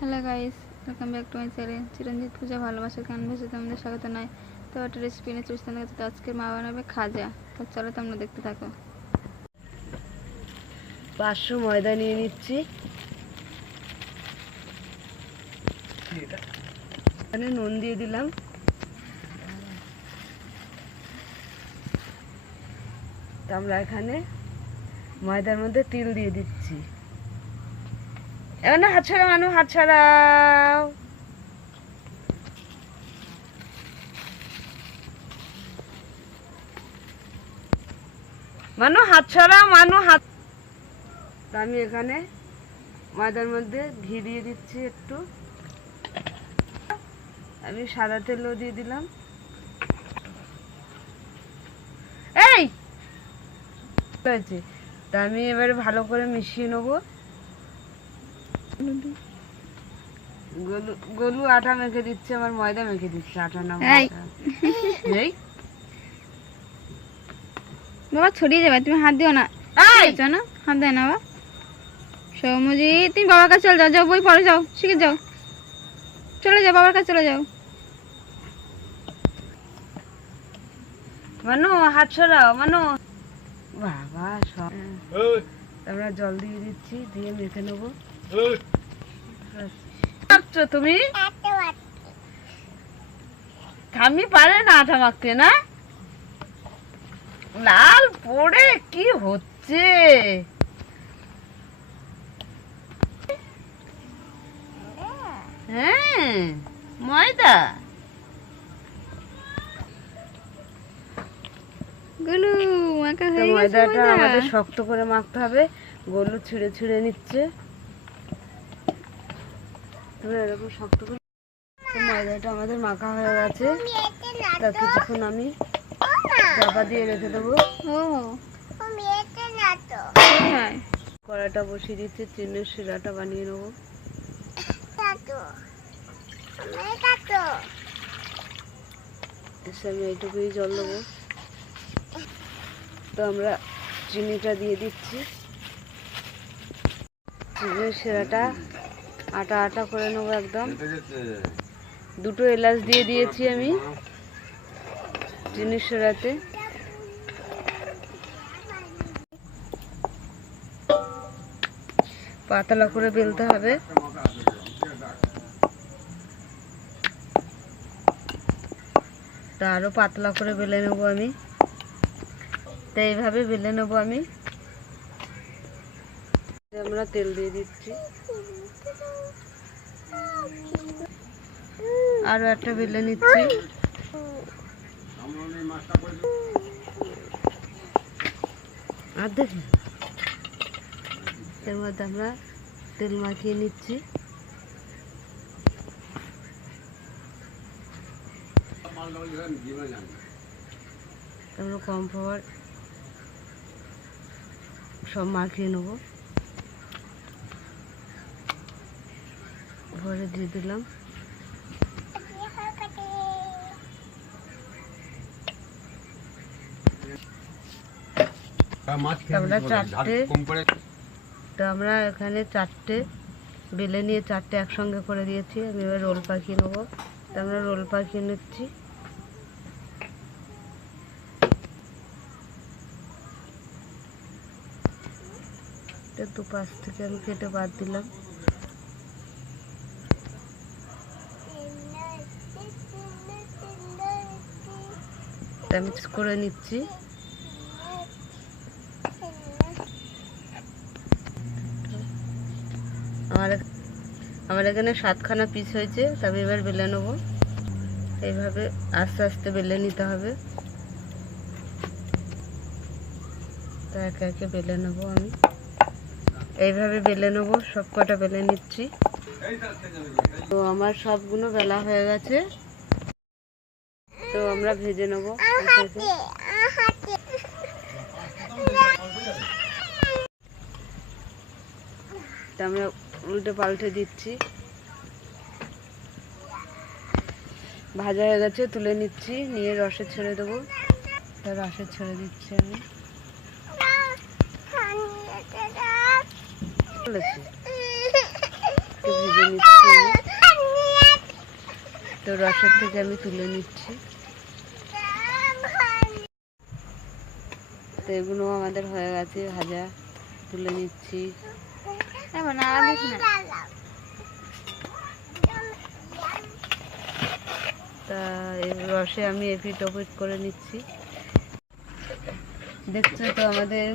Hello guys, welcome back to my channel Chiranjit Puja ভালোবাসার ক্যানভাসে তোমাদের স্বাগত নয়। তো একটা রেসিপি নিয়ে চলে আসতে তো আজকে মা বানাবে খাজা। তো চলো তোমরা দেখতে থাকো। 500 ময়দা নিয়ে নিচ্ছি। এখানে নুন দিয়ে দিলাম। তো আমরা এখানে ময়দার মধ্যে তিল দিয়ে দিচ্ছি। এবার না হাত ছাড়াও, মানু হাত ছাড়াও। মানু হাত ছাড়াও, মানু হাত। আমি এখানে ময়দার মধ্যে ঘি দিয়ে দিচ্ছি একটু। আমি সাদা তেলও দিয়ে দিলাম। এই হয়েছে। তা আমি এবারে ভালো করে মিশিয়ে নেবো। গলু আটা মেখে দিচ্ছে, আমার ময়দা মেখে দিচ্ছে, আটা না এই বাবা ছড়িয়ে যাবে, তুমি হাত দিও না। না হাত দেয় না বাবা। সৌমজি তুমি বাবার কাছে চলে যাও, যাও বই পড়ে যাও, শিখে যাও, চলে যাও বাবার কাছে চলে যাও। মানু হাত সরাও, মানু। বাবা সব আমরা জল দিয়ে দিচ্ছি, দিয়ে মেখে নেবো। তুমি থামি পারে না আঠা মাখতে, না লাল পড়ে কি হচ্ছে। হ্যাঁ ময়দা গুলু মাখা হয়ে গেছে। ময়দাটা আমাদের শক্ত করে মাখতে হবে। গলু ছিঁড়ে ছিঁড়ে নিচ্ছে। এরকম শক্ত করে ময়দাটা আমাদের মাখা হয়ে গেছে। তা কিছুক্ষণ আমি চাপা দিয়ে রেখে দেবো। কড়াইটা বসিয়ে দিচ্ছি, চিনির শিরাটা বানিয়ে নেবো। আমি এইটুকুই জল দেবো। তো আমরা চিনিটা দিয়ে দিচ্ছি। চিনির শিরাটা আটা আটা করে নেবো একদম। 2টো এলাচ দিয়ে দিয়েছি আমি চিনির শিরাতে। পাতলা করে বেলতে হবে। তা আরো পাতলা করে বেলে নেবো আমি। তো এইভাবে বেলে নেবো আমি। আমরা তেল দিয়ে দিচ্ছি। আরো একটা বেলে নিচ্ছি। আর দেখি এর মধ্যে আমরা তেল মাখিয়ে নিচ্ছি। আমরা কম পাওয়ার সব মাখিয়ে নেবো। ভরে দিয়ে দিলাম। আমরা এখানে 4টে বেলে নিয়ে 4টে একসঙ্গে করে দিয়েছি। আমি এবার রোল পাকিয়ে নেবো। তো আমরা রোল পাকিয়ে নিচ্ছি। দুপাশ থেকে আমি কেটে বাদ দিলাম। আমি করে নিচ্ছি। আমার এখানে 7খানা পিস হয়েছে। তবে এবার বেলে নেবো। এইভাবে আস্তে আস্তে বেলে নিতে হবে। তো একে একে বেলে নেবো আমি। এইভাবে বেলে নেবো, সব কটা বেলে নিচ্ছি। তো আমার সবগুলো বেলা হয়ে গেছে। তো আমরা ভেজে নেবো। আমরা উল্টে পাল্টে দিচ্ছি। ভাজা হয়ে গেছে, তুলে নিচ্ছি, নিয়ে রসে ছেড়ে দেবো। রসে ছেড়ে দিচ্ছি আমি। ভেজে ভেজে নিচ্ছি আমি। তো রসের থেকে আমি তুলে নিচ্ছি। তো এগুলো আমাদের হয়ে গেছে ভাজা, তুলে নিচ্ছি। তা এই রসে আমি এপিট ওপিট করে নিচ্ছি। দেখছো তো আমাদের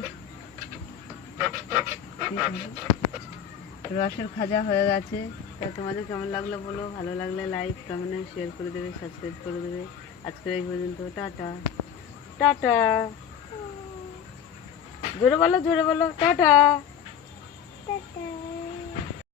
রসের খাজা হয়ে গেছে। তা তোমাদের কেমন লাগলো বলো, ভালো লাগলে লাইক কমেন্ট শেয়ার করে দেবে, সাবস্ক্রাইব করে দেবে। আজকের এই পর্যন্ত, টাটা টাটা। জোরে বলো টাটা।